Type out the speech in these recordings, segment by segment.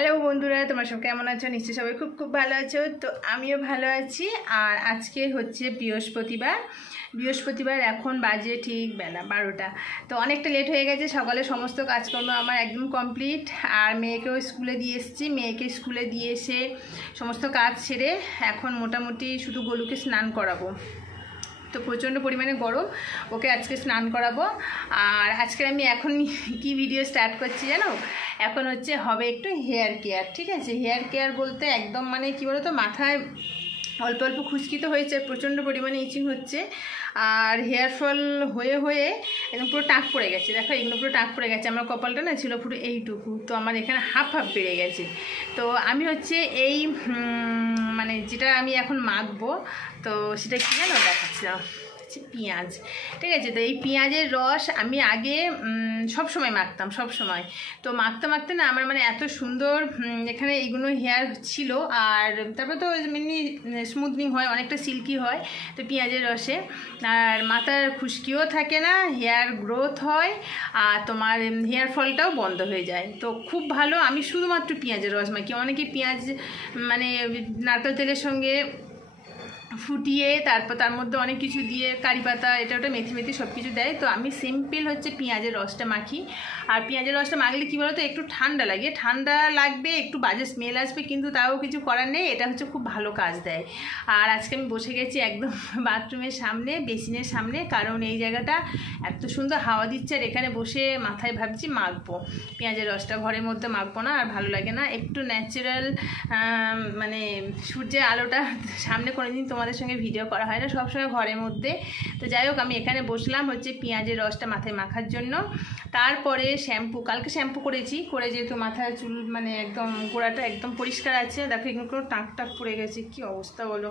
Hello বন্ধুরা, তোমরা সব কেমন আছো? নিশ্চয়ই সবাই খুব খুব ভালো আছো। তো আমিও ভালো আছি। আর আজকে হচ্ছে বৃহস্পতিবার এখন বাজে ঠিক বেলা 12টা। তো অনেকটা লেট হয়ে গেছে। সকালে সমস্ত কাজকর্ম আমার একদম কমপ্লিট। আর মেয়েকেও স্কুলে দিয়ে এসেছি। মেয়েকে স্কুলে দিয়ে এসে সমস্ত কাজ সেরে এখন মোটামুটি শুধু গোলুকে স্নান করাবো। তো প্রচণ্ড পরিমাণে গরম, ওকে আজকে স্নান করাবো। আর আজকে আমি এখন কি ভিডিও স্টার্ট করছি জানো? এখন হবে একটু হেয়ার কেয়ার। ঠিক আছে, হেয়ার কেয়ার বলতে একদম মানে কী বলো তো, মাথায় অল্প অল্প খুশকিতে হয়েছে, প্রচণ্ড পরিমাণে ইচিং হচ্ছে। আর হেয়ার ফল হয়ে হয়ে একদম পুরো টাক পড়ে গেছে। দেখো, এগুলো পুরো টাক পড়ে গেছে। আমার কপালটা না ছিল পুরো এইটুকু, তো আমার এখানে হাফ বেড়ে গেছে। তো আমি এই মানে যেটা আমি এখন মাখবো, তো সেটা কী জানো দেখাচ্ছিলাম, পেঁয়াজ। ঠিক আছে, তো এই পেঁয়াজের রস আমি আগে সবসময় মাখতাম, সবসময়। তো মাখতে মাখতে না আমার মানে এত সুন্দর এখানে এইগুলো হেয়ার ছিল। আর তারপরে তো এমনি স্মুথনিং হয়, অনেকটা সিল্কি হয় তো পেঁয়াজের রসে। আর মাথার খুশকিও থাকে না, হেয়ার গ্রোথ হয়, আর তোমার হেয়ার ফলটাও বন্ধ হয়ে যায়। তো খুব ভালো। আমি শুধুমাত্র পেঁয়াজের রস মাখি। অনেকে পেঁয়াজ মানে নারকেল তেলের সঙ্গে ফুটিয়ে তারপর তার মধ্যে অনেক কিছু দিয়ে কারি পাতা এটা ওটা মেথি মেথি সব কিছু দেয়। তো আমি সিম্পল পেঁয়াজের রসটা মাখি। আর পেঁয়াজের রসটা মাখলে কী বলতো, একটু ঠান্ডা লাগে, ঠান্ডা লাগবে, একটু বাজে স্মেল আসবে, কিন্তু তাও কিছু করার নেই। এটা খুব ভালো কাজ দেয়। আর আজকে আমি বসে গেছি একদম বাথরুমের সামনে, বেসিনের সামনে, কারণ এই জায়গাটা এত সুন্দর হাওয়া দিচ্ছে। আর এখানে বসে মাথায় ভাবছি মাখবো পেঁয়াজের রসটা। ঘরের মধ্যে মাখবো না, আর ভালো লাগে না। একটু ন্যাচারাল মানে সূর্যের আলোটা সামনে কোনোদিন তোমাদের সঙ্গে ভিডিও করা হয় না, সবসময় ঘরের মধ্যে। তো যাই হোক, আমি এখানে বসলাম পেঁয়াজের রসটা মাথায় মাখার জন্য। তারপরে কালকে শ্যাম্পু করেছি, করে যেহেতু মাথায় চুল মানে একদম গোড়াটা একদম পরিষ্কার আছে। দেখো এগুলো টাক টাক পড়ে গেছে, কি অবস্থা বলো।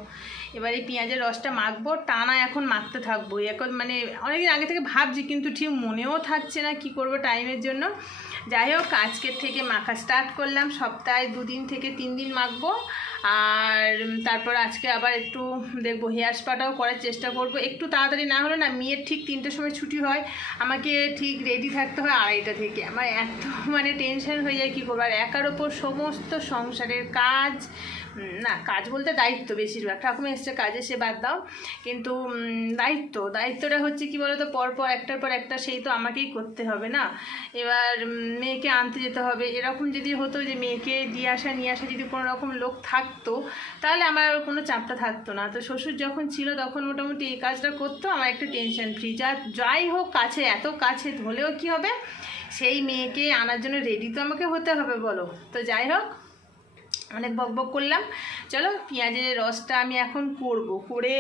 এবার এই পেঁয়াজের রসটা মাখবো, টানা এখন মাখতে থাকবো। এখন মানে অনেকদিন আগে থেকে ভাবছি, কিন্তু ঠিক মনেও থাকছে না কি করব টাইমের জন্য। যাই হোক, আজকের থেকে মাখা স্টার্ট করলাম। সপ্তাহে 2 দিন থেকে 3 দিন মাখবো। আর তারপর আজকে আবার একটু দেখবো, হেয়ার স্পাটাও করার চেষ্টা করব। একটু তাড়াতাড়ি না হলে না, মেয়ের ঠিক 3টের সময় ছুটি হয়, আমাকে ঠিক রেডি থাকতে হয় 2:30 থেকে। আমার এত মানে টেনশন হয়ে যায়, কী করবো। আর একার ওপর সমস্ত সংসারের কাজ, না কাজ বলতে দায়িত্ব বেশিরভাগ। ঠাকুমা এসছে কাজে, সে বাদ দাও, কিন্তু দায়িত্বটা কী বলো তো, পরপর একটার পর একটা সেই তো আমাকেই করতে হবে না। এবার মেয়েকে আনতে যেতে হবে। এরকম যদি হতো যে মেয়েকে দিয়ে আসা নিয়ে আসা যদি কোনো রকম লোক থাকতো, তাহলে আমার কোনো চাপটা থাকতো না। তো শ্বশুর যখন ছিল তখন মোটামুটি এই কাজটা করতো, আমার একটু টেনশন ফ্রি। যাই হোক, কাছে এত কাছে হলেও কী হবে, সেই মেয়েকে আনার জন্য রেডি তো আমাকে হতে হবে বলো। তো যাই হোক, অনেক বকবক করলাম। চলো, পেঁয়াজের রসটা আমি এখন করে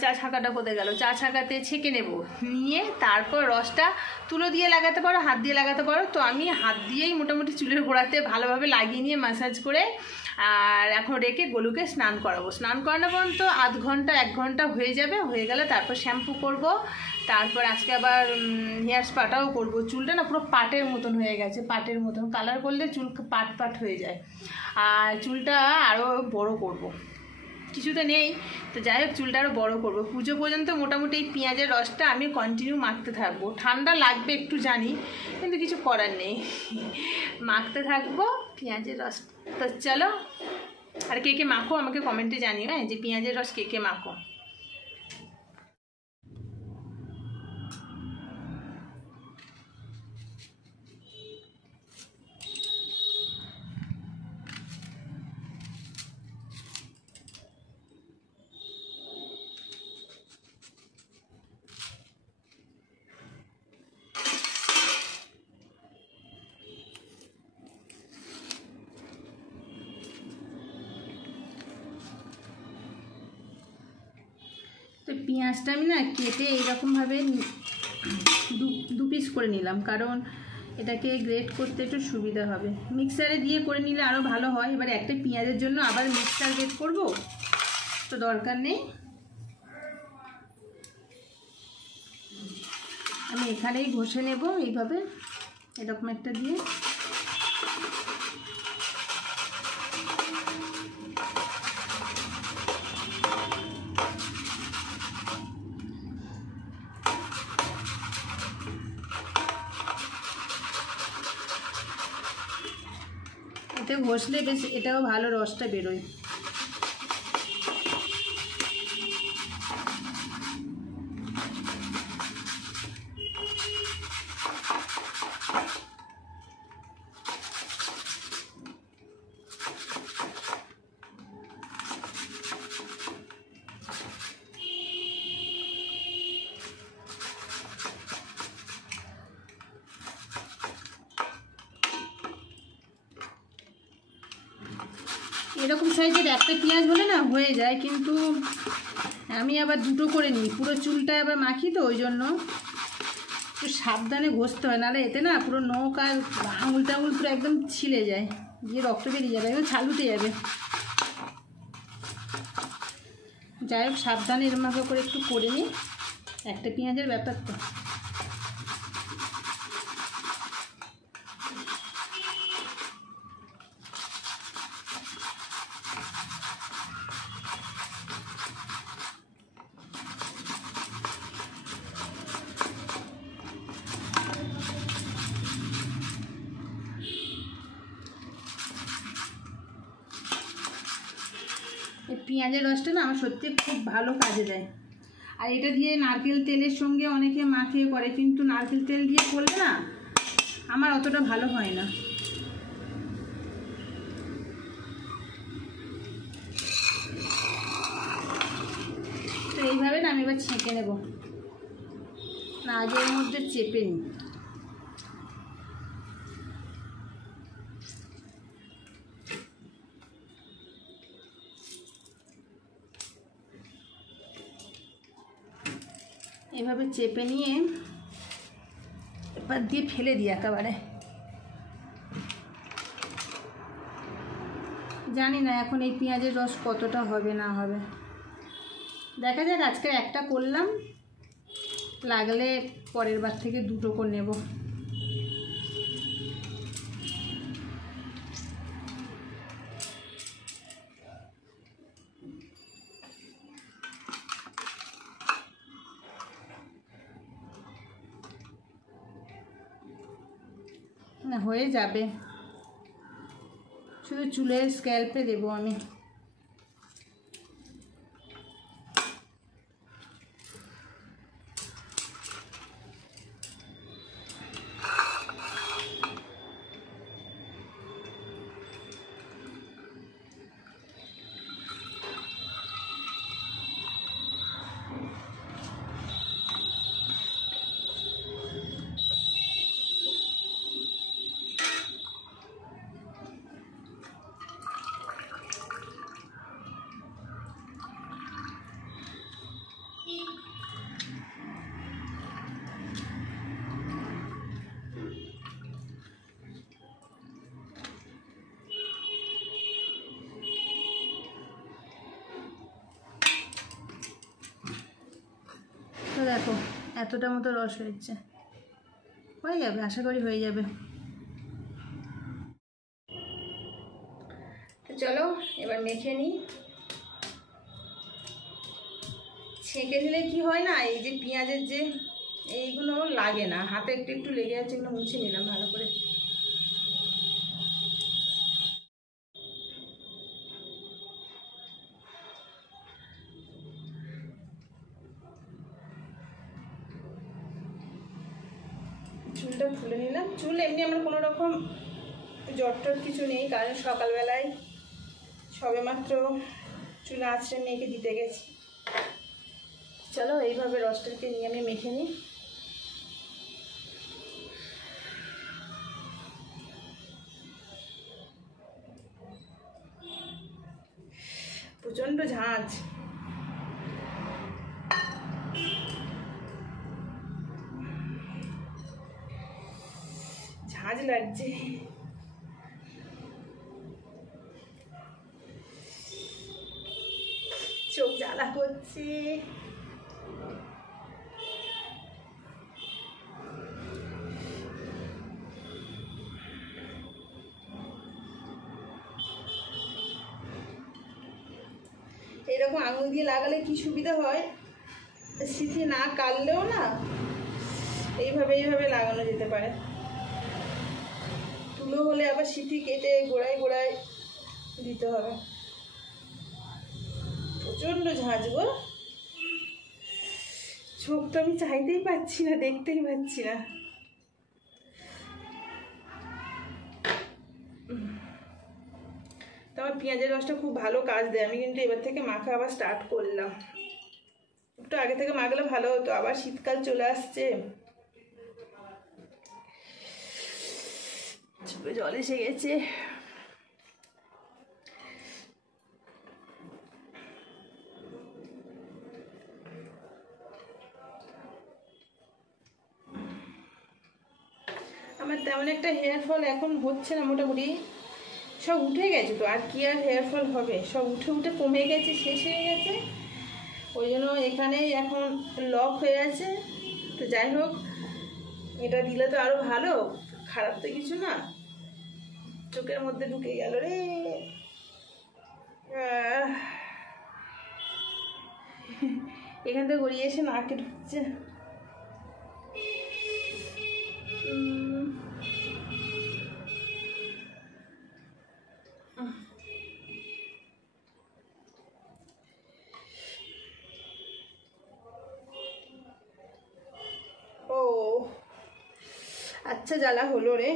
চা ছাঁকাটা কোথায় গেল, চা ছাঁকাতে ছেঁকে নেব, নিয়ে তারপর রসটা তুলো দিয়ে লাগাতে পারো, হাত দিয়ে লাগাতে পারো। তো আমি হাত দিয়েই মোটামুটি চুলের গোড়াতে ভালোভাবে লাগিয়ে নিয়ে ম্যাসাজ করে আর এখন রেখে গোলুকে স্নান করাবো। স্নান করানো পর্যন্ত 1 ঘন্টা 1 ঘন্টা হয়ে যাবে। হয়ে গেলে তারপর শ্যাম্পু করব। তারপর আজকে আবার হেয়ার স্পাটাও করব। চুলটা না পুরো পাটের মতন হয়ে গেছে, পাটের মতন। কালার করলে চুল পাট হয়ে যায়। আর চুলটা আরও বড় করব, কিছুতে নেই। তো যাই হোক, চুলটা আরও বড় করব। পুজো পর্যন্ত মোটামুটি এই পেঁয়াজের রসটা আমি কন্টিনিউ মাখতে থাকবো। ঠান্ডা লাগবে একটু জানি, কিন্তু কিছু করার নেই, মাখতে থাকবো পেঁয়াজের রস। তো চলো, আর কে কে মাখো আমাকে কমেন্টে জানিও, হ্যাঁ, যে পেঁয়াজের রস কে কে মাখো। তো পেঁয়াজটা আমি না কেটে এইরকমভাবে 2 পিস করে নিলাম, কারণ এটাকে গ্রেট করতে একটু সুবিধা হবে। মিক্সারে দিয়ে করে নিলে আরও ভালো হয়। এবার একটা পেঁয়াজের জন্য আবার মিক্সার গ্রেট করব, তো দরকার নেই। আমি এখানেই ঘষে নেব এইভাবে, এরকম একটা দিয়ে। এতে ঘষলে বেশ এটাও ভালো রসটা বেরোয়। এরকম সাইজের একটা পেঁয়াজ হলে না হয়ে যায়, কিন্তু আমি আবার দুটো করে নিই, পুরো চুলটা আবার মাখি, তো ওই জন্য একটু সাবধানে ঘষতে হয়, নাহলে এতে না পুরো নখ আর আঙুল টাঙুল পুরো একদম ছিলে যায়, দিয়ে রক্ত বেরিয়ে যাবে, একদম ছাল উঠে যাবে। যাই হোক সাবধানে এরমভাবে করে একটু করে নিই, একটা পেঁয়াজের ব্যাপার তো। এই পেঁয়াজের রসটা না আমার সত্যি খুব ভালো কাজে দেয়। আর এটা দিয়ে নারকেল তেলের সঙ্গে অনেকে মাখিয়ে করে, কিন্তু নারকেল তেল দিয়ে করলে না আমার অতটা ভালো হয় না। তো এইভাবে না আমি এবার ছেঁকে নেব, না আগে এর মধ্যে চেপে নিই। এভাবে চেপে নিয়ে এবার দিয়ে ফেলে দিই একেবারে। জানি না এখন এই পেঁয়াজের রস কতটা হবে না হবে, দেখা যাক। আজকে একটা করলাম, লাগলে পরের বার থেকে দুটো করে নেব। না হয়ে যাবে, শুধু চুলের স্ক্যাল্পে দেবো আমি। তো দেখো এতটা মতো রস হয়েছে, হয়ে যাবে, আশা করি হয়ে যাবে। তো চলো এবার মেখে নিই। ছেঁকে নিলে কি হয় না, এই যে পেঁয়াজের যে এইগুলো লাগে না, হাতে একটু একটু লেগে আছে, এগুলো মুছে নিলাম ভালো করে। চুলটা খুলে নিলাম। চুল এমনি আমার কোনো রকম জ্বর টর কিছু নেই, কারণ সকালবেলায় সবে মাত্র চুল আঁচড়ে মেখে দিতে গেছি। চলো এইভাবে রসটাকে নিয়ে আমি মেখে নিই। প্রচণ্ড ঝাঁঝ, ঝাঁঝ লাগছে। চোখ জ্বালা করছে। এরকম আঙুল দিয়ে লাগালে কি সুবিধা হয়, সিথি না কাটলেও না এইভাবে লাগানো যেতে পারে। তুলো হলে আবার সিটি কেটে গোড়ায় গোড়ায় দিতে হবে। প্রচণ্ড ঝাঁঝ গো, চোখটা আমি চাইতেই পাচ্ছি না, দেখতেই পাচ্ছি না। তো আমার পেঁয়াজের রসটা খুব ভালো কাজ দেয়, আমি কিন্তু এবার থেকে মাখা আবার স্টার্ট করলাম। একটু আগে থেকে মাখলে ভালো হতো, আবার শীতকাল চলে আসছে, জল এসে গেছে। আমার তেমন একটা হেয়ার ফল এখন হচ্ছে না, মোটামুটি সব উঠে গেছে। তো আর কি আর হেয়ার ফল হবে, সব উঠে উঠে কমে গেছে, শেষ হয়ে গেছে। ওই জন্য এখানেই এখন লক হয়ে আছে। তো যাই হোক, এটা দিলে তো আরো ভালো, খারাপ তো কিছু না। চোখের মধ্যে ঢুকে গেল রে। এখান থেকে গড়িয়ে এসে নাকে ঢুকছে। ও আচ্ছা, জ্বালা হলো রে,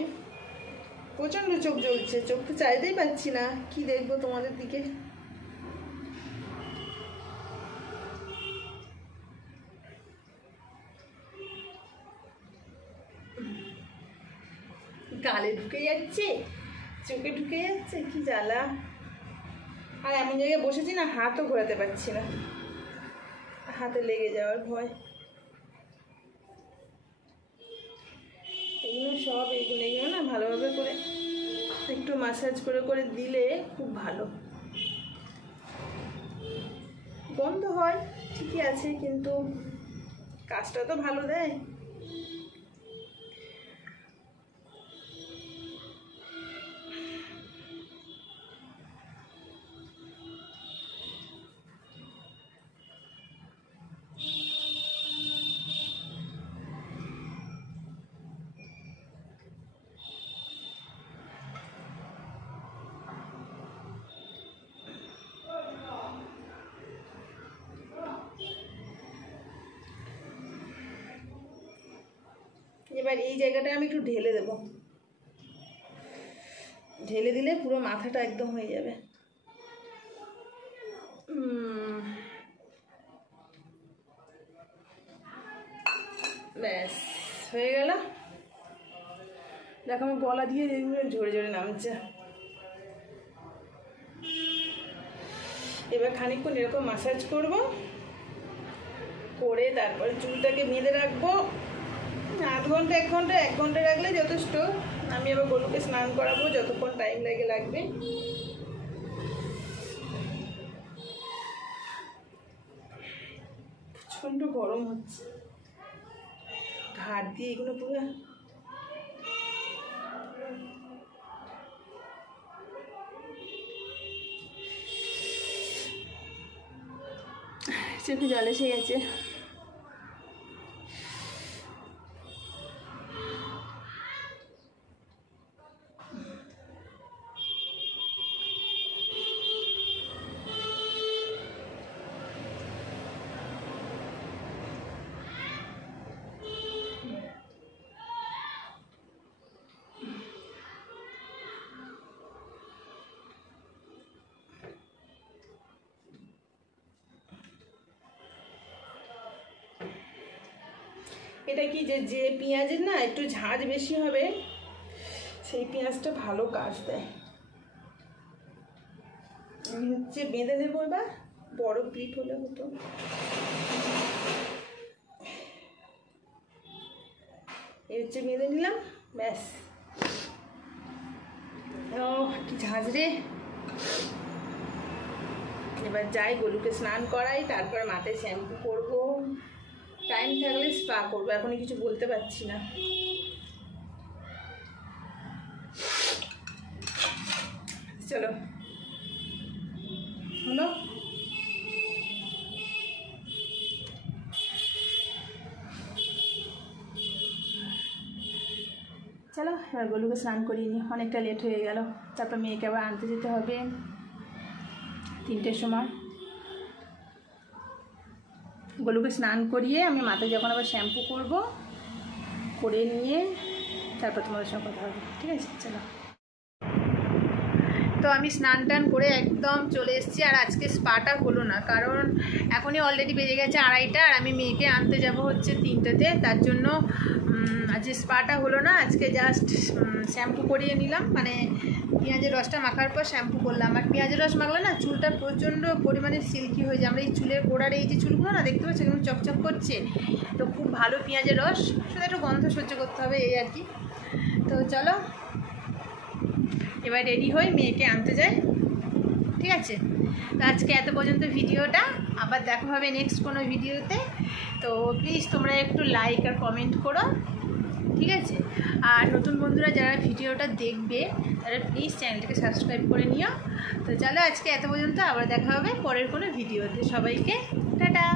প্রচন্ড চোখ জ্বলছে, চোখ তো চাইতেই পাচ্ছি না, কি দেখবো তোমাদের দিকে। গালে ঢুকে যাচ্ছে, চোখে ঢুকে যাচ্ছে, কি জ্বালা। আর এমন জায়গায় বসেছি না, হাতও ঘোরাতে পারছি না, হাতে লেগে যাওয়ার ভয়। এগুলো না ভালোভাবে করে একটু মাসাজ করে করে দিলে খুব ভালো। গন্ধ হয় ঠিকই আছে, কিন্তু কাজটা তো ভালো দেয়। এবার এই জায়গাটা আমি একটু ঢেলে দেব, ঢেলে দিলে পুরো মাথাটা একদম হয়ে যাবে। ব্যাস হয়ে গেল। দেখো আমার গলা দিয়ে ঝরে ঝরে নামছে। এবার খানিকক্ষণ এরকম মাসাজ করব, করে তারপরে চুলটাকে বেঁধে রাখবো আধ ঘন্টা, 1 ঘন্টা, 1 ঘন্টা রাখলে যথেষ্ট। আমি আবার গরুকে স্নান করাবো, যতক্ষণ টাইম লাগবে। প্রচণ্ড গরম হচ্ছে, ঘাট দিয়ে এগুলো পুরো চোখে জল এসে গেছে। এটা কি যে পেঁয়াজের না একটু ঝাঁঝ বেশি হবে, সেই পেঁয়াজটা ভালো কাজ দেয়। আমি হচ্ছে বেঁধে নেবো, এবার বড় ক্লিপ হলে হতো। এই হচ্ছে বেঁধে নিলাম, ব্যাস। ও কি ঝাঁঝ রে। এবার যাই গরুকে স্নান করাই, তারপর মাথায় শ্যাম্পু করবো, টাইম থাকলে স্পা করবো, এখনই কিছু বলতে পারছি না। চলো হলো, চলো এবার গোলুকে স্নান করিয়ে নিই, অনেকটা লেট হয়ে গেল। তারপর মেয়েকে আবার আনতে যেতে হবে 3টের সময়। গোলুকে স্নান করিয়ে আমি মাথায় যখন আবার শ্যাম্পু করব, করে নিয়ে তারপর তোমাদের সঙ্গে কথা হবে, ঠিক আছে? চলো। তো আমি স্নান টান করে একদম চলে এসেছি। আর আজকে স্পাটা হলো না, কারণ এখনই অলরেডি বেজে গেছে 2:30, আর আমি মেয়েকে আনতে যাব হচ্ছে 3টেতে। তার জন্য আজকে স্পাটা হলো না। আজকে জাস্ট শ্যাম্পু করিয়ে নিলাম, মানে পেঁয়াজের রসটা মাখার পর শ্যাম্পু করলাম। আর পেঁয়াজের রস মাখলে না চুলটা প্রচণ্ড পরিমাণে সিল্কি হয়ে যায়। আমরা এই চুলের গোড়ার এই যে চুলগুলো না দেখতে পাচ্ছি কেমন চকচক করছে, তো খুব ভালো পেঁয়াজের রস, শুধু একটু গন্ধ সহ্য করতে হবে, এই আর কি। তো চলো এবার রেডি হয়ে মেয়েকে আনতে যাই, ঠিক আছে? তো আজকে এত পর্যন্ত ভিডিওটা, আবার দেখা হবে নেক্সট কোনো ভিডিওতে। তো প্লিজ তোমরা একটু লাইক আর কমেন্ট করো, ঠিক আছে? আর নতুন বন্ধুরা যারা ভিডিওটা দেখবে তারা প্লিজ চ্যানেলটাকে সাবস্ক্রাইব করে নিও। তো চলো আজকে এত পর্যন্ত, আবার দেখা হবে পরের কোনো ভিডিওতে। সবাইকে টাটা।